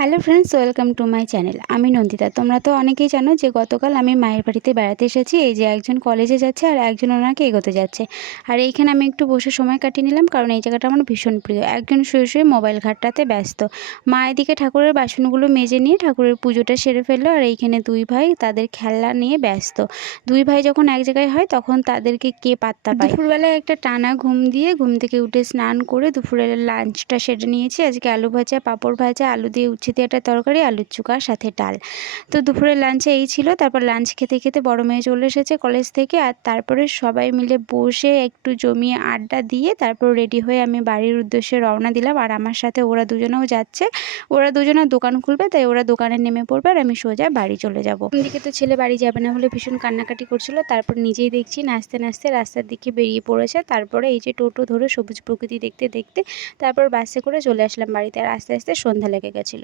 Hello friends welcome to my channel আমি নন্দিতা। তোমরা তো অনেকেই জানো যে গতকাল আমি মায়ের বাড়িতে বেড়াতে এসেছি। এই যে একজন কলেজে যাচ্ছে আর একজন ওনাকে এগোতে যাচ্ছে। আর এইখানে আমি একটু বসে সময় কাটিয়ে নিলাম কারণ এই জায়গাটা আমার ভীষণ প্রিয়। একজন শুয়ে শুয়ে মোবাইল ঘাটটাতে ব্যস্ত। মা এদিকে ঠাকুরের বাসনগুলো মেজে নিয়ে ঠাকুরের পুজোটা সেরে ফেলল আর এইখানে দুই ভাই তাদের খেলনা নিয়ে ব্যস্ত। দুই ভাই যখন এক জায়গায় হয় তখন তাদেরকে কে পাত্তা পায়? দুপুরবেলায় একটা টানা ঘুম দিয়ে ঘুম থেকে উঠে স্নান করে দুপুরের লাঞ্চটা সেরে নিয়েছি। আজকে আলু ভাজা, পাঁপড় ভাজা, আলু দিয়ে উচ্ছে দিয়ে একটা তরকারি, আলুর চুকা, সাথে ডাল। তো দুপুরের লাঞ্চে এই ছিল। তারপর লাঞ্চ খেতে খেতে বড় মেয়ে চলে এসেছে কলেজ থেকে আর তারপরে সবাই মিলে বসে একটু জমিয়ে আড্ডা দিয়ে তারপর রেডি হয়ে আমি বাড়ির উদ্দেশ্যে রওনা দিলাম। আর আমার সাথে ওরা দুজনেও যাচ্ছে। ওরা দুজনে দোকান খুলবে, তাই ওরা দোকানে নেমে পড়বে আর আমি সোজা বাড়ি চলে যাব। দিকে তো ছেলে বাড়ি যাবে না বলে ভীষণ কান্নাকাটি করছিল। তারপর নিজেই দেখছি নাচতে নাচতে রাস্তার দিকে বেরিয়ে পড়েছে। তারপরে এই যে টোটো ধরে সবুজ প্রকৃতি দেখতে দেখতে তারপর বাসে করে চলে আসলাম বাড়িতে। আর আস্তে আস্তে সন্ধ্যা লেগে গেছিল।